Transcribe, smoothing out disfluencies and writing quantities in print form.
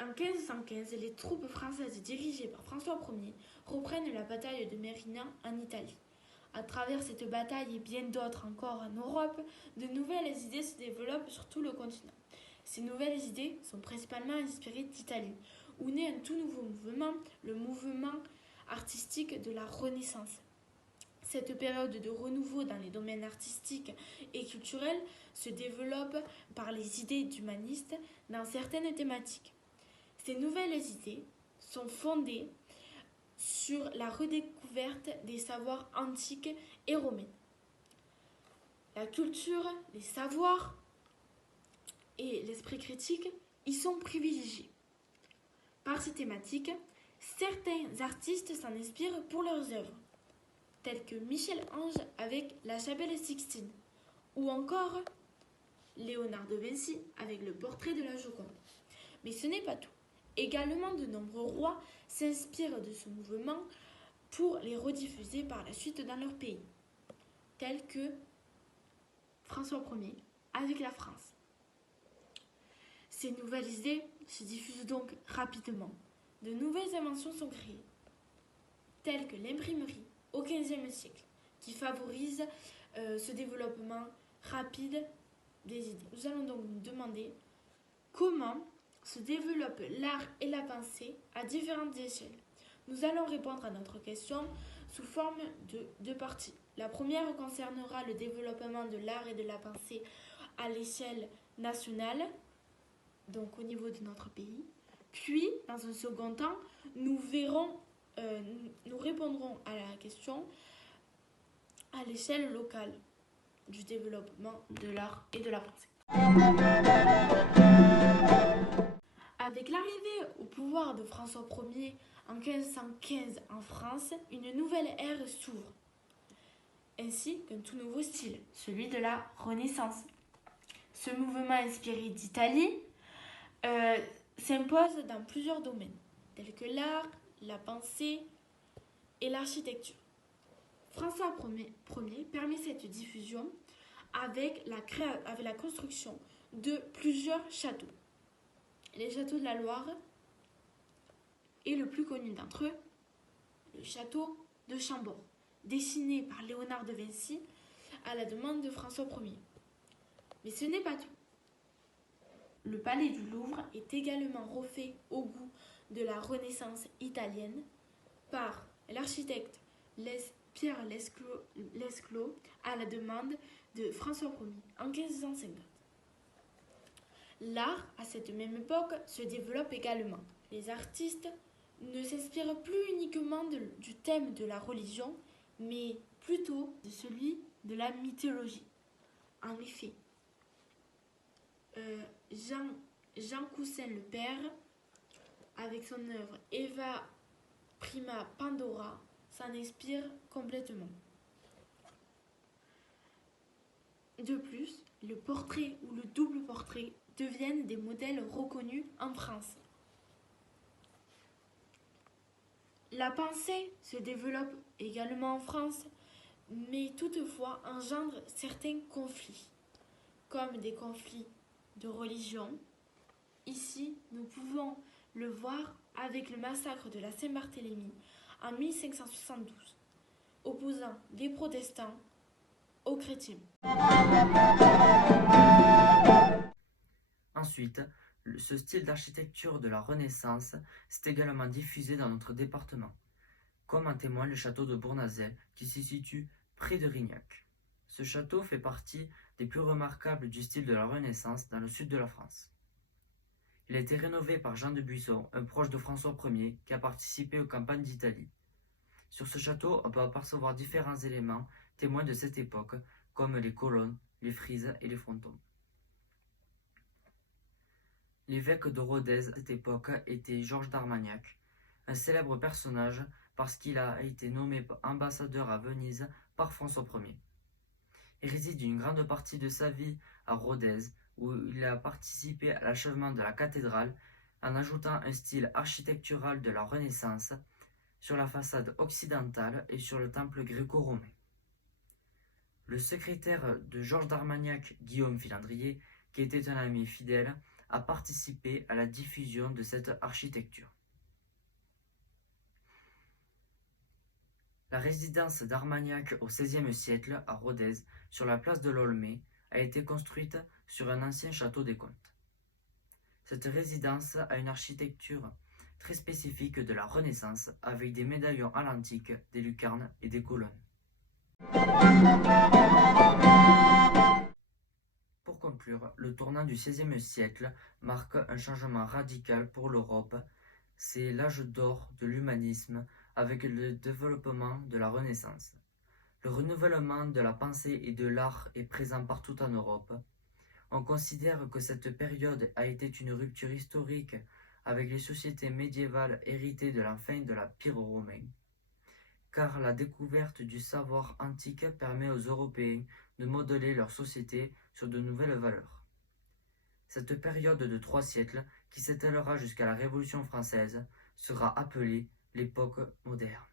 En 1515, les troupes françaises dirigées par François Ier reprennent la bataille de Mérina en Italie. À travers cette bataille et bien d'autres encore en Europe, de nouvelles idées se développent sur tout le continent. Ces nouvelles idées sont principalement inspirées d'Italie, où naît un tout nouveau mouvement, le mouvement artistique de la Renaissance. Cette période de renouveau dans les domaines artistiques et culturels se développe par les idées humanistes dans certaines thématiques. Ces nouvelles idées sont fondées sur la redécouverte des savoirs antiques et romains. La culture, les savoirs et l'esprit critique y sont privilégiés. Par ces thématiques, certains artistes s'en inspirent pour leurs œuvres, tels que Michel-Ange avec la Chapelle Sixtine, ou encore Léonard de Vinci avec le portrait de la Joconde. Mais ce n'est pas tout. Également, de nombreux rois s'inspirent de ce mouvement pour les rediffuser par la suite dans leur pays, tels que François Ier avec la France. Ces nouvelles idées se diffusent donc rapidement. De nouvelles inventions sont créées, telles que l'imprimerie au XVe siècle, qui favorise ce développement rapide des idées. Nous allons donc nous demander comment se développent l'art et la pensée à différentes échelles. Nous allons répondre à notre question sous forme de deux parties. La première concernera le développement de l'art et de la pensée à l'échelle nationale, donc au niveau de notre pays. Puis, dans un second temps, nous répondrons à la question à l'échelle locale du développement de l'art et de la pensée. Avec l'arrivée au pouvoir de François Ier en 1515 en France, une nouvelle ère s'ouvre, ainsi qu'un tout nouveau style, celui de la Renaissance. Ce mouvement inspiré d'Italie s'impose dans plusieurs domaines, tels que l'art, la pensée et l'architecture. François Ier permet cette diffusion avec la construction de plusieurs châteaux. Les châteaux de la Loire et le plus connu d'entre eux, le château de Chambord, dessiné par Léonard de Vinci à la demande de François Ier. Mais ce n'est pas tout. Le palais du Louvre est également refait au goût de la Renaissance italienne par l'architecte Pierre Lesclos à la demande de François Ier en 1550. L'art, à cette même époque, se développe également. Les artistes ne s'inspirent plus uniquement du thème de la religion, mais plutôt de celui de la mythologie. En effet, Jean Coussin le Père, avec son œuvre Eva Prima Pandora, s'en inspire complètement. De plus, le portrait ou le double portrait deviennent des modèles reconnus en France. La pensée se développe également en France, mais toutefois engendre certains conflits, comme des conflits de religion. Ici, nous pouvons le voir avec le massacre de la Saint-Barthélemy en 1572, opposant les protestants aux chrétiens. Ensuite, ce style d'architecture de la Renaissance s'est également diffusé dans notre département, comme en témoigne le château de Bournazel qui se situe près de Rignac. Ce château fait partie des plus remarquables du style de la Renaissance dans le sud de la France. Il a été rénové par Jean de Buisson, un proche de François Ier qui a participé aux campagnes d'Italie. Sur ce château, on peut apercevoir différents éléments témoins de cette époque, comme les colonnes, les frises et les frontons. L'évêque de Rodez à cette époque était Georges d'Armagnac, un célèbre personnage parce qu'il a été nommé ambassadeur à Venise par François Ier. Il réside une grande partie de sa vie à Rodez, où il a participé à l'achèvement de la cathédrale en ajoutant un style architectural de la Renaissance sur la façade occidentale et sur le temple gréco-romain. Le secrétaire de Georges d'Armagnac, Guillaume Filandrier, qui était un ami fidèle, a participé à la diffusion de cette architecture. La résidence d'Armagnac au XVIe siècle, à Rodez, sur la place de l'Aulnay, a été construite sur un ancien château des Comtes. Cette résidence a une architecture très spécifique de la Renaissance, avec des médaillons à l'antique, des lucarnes et des colonnes. Pour conclure, le tournant du XVIe siècle marque un changement radical pour l'Europe. C'est l'âge d'or de l'humanisme avec le développement de la Renaissance. Le renouvellement de la pensée et de l'art est présent partout en Europe. On considère que cette période a été une rupture historique avec les sociétés médiévales héritées de la fin de l'Empire romain, car la découverte du savoir antique permet aux Européens de modeler leur société sur de nouvelles valeurs. Cette période de 3 siècles, qui s'étalera jusqu'à la Révolution française, sera appelée l'époque moderne.